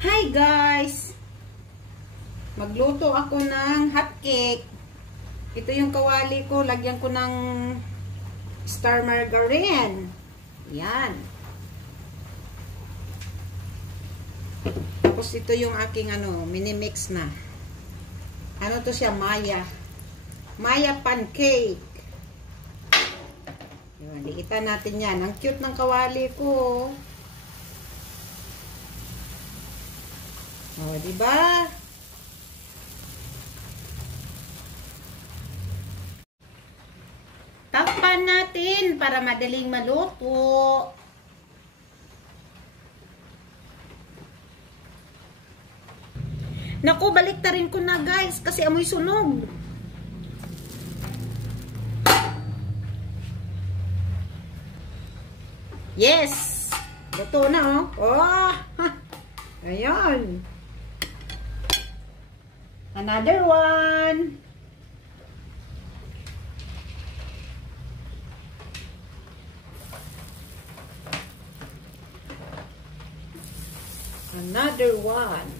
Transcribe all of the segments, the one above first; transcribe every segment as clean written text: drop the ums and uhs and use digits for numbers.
Hi guys! Magluto ako ng hotcake. Ito yung kawali ko. Lagyan ko ng star margarine. Yan. Tapos ito yung aking mini-mix na. Ano to siya? Maya. Maya pancake. Yan, liitan natin yan. Ang cute ng kawali ko. O, diba? Takpan natin para madaling maluto. Naku, baliktarin ko na guys kasi amoy sunog. Yes! Luto na oh. Oh! Ayan. Another one. Another one.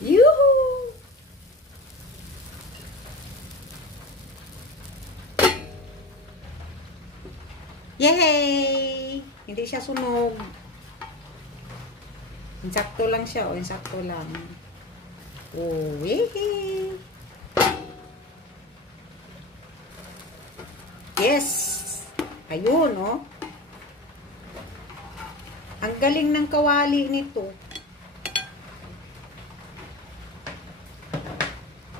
Yoo-hoo! Yay! Hindi siya sunog. Insakto lang siya. O, insakto lang. Oh, yay! Yes! Ayun, oh. Ang galing ng kawali nito.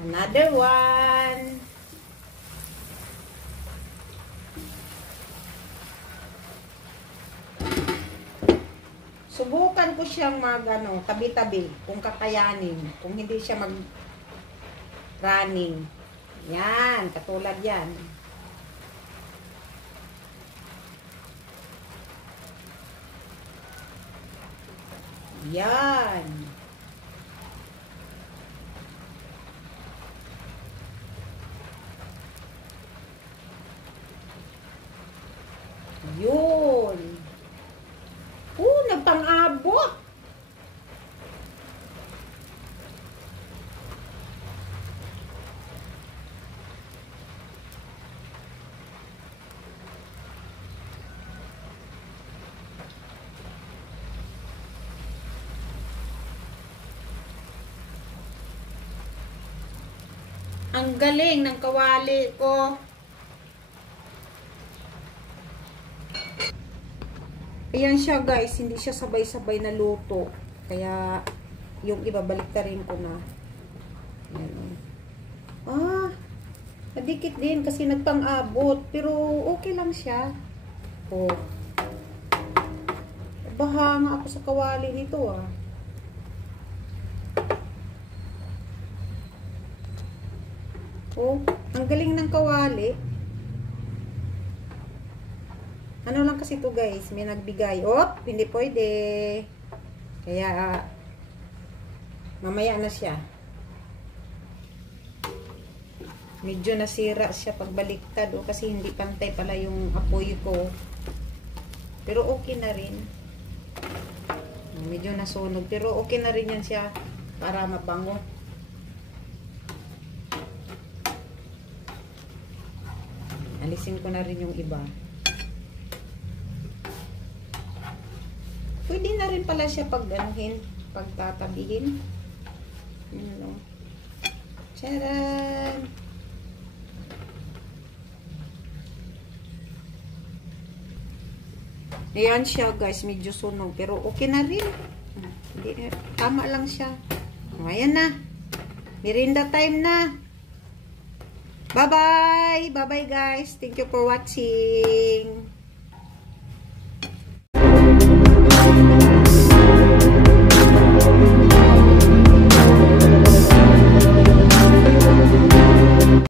Another one. Subukan ko siyang tabi-tabi kung kakayanin. Kung hindi siya running. Yan, katulad yan. Yan. Yun. Nagpang-abot. Ang galing ng kawali ko. Ayan siya guys, hindi siya sabay-sabay na luto. Kaya yung iba baliktarin ko na. Ayan. Ah, madikit din kasi nagpang-abot. Pero okay lang siya. Oh. Bahanga ako sa kawali nito ah. Oh, ang galing ng kawali. Ano lang kasi ito guys, may nagbigay. Oh, hindi pwede. Kaya, mamaya na siya. Medyo nasira siya pagbaliktad. Oh, kasi hindi pantay pala yung apoy ko. Pero okay na rin. Medyo nasunog. Pero okay na rin yan siya para mabango. Alisin ko na rin yung iba. Pwede na rin pala siya pagtatabihin. Ano? Tcharan! Ayan siya guys, medyo sunog. Pero okay na rin. Tama lang siya. Ayan na. Merienda time na. Bye-bye! Bye-bye guys! Thank you for watching!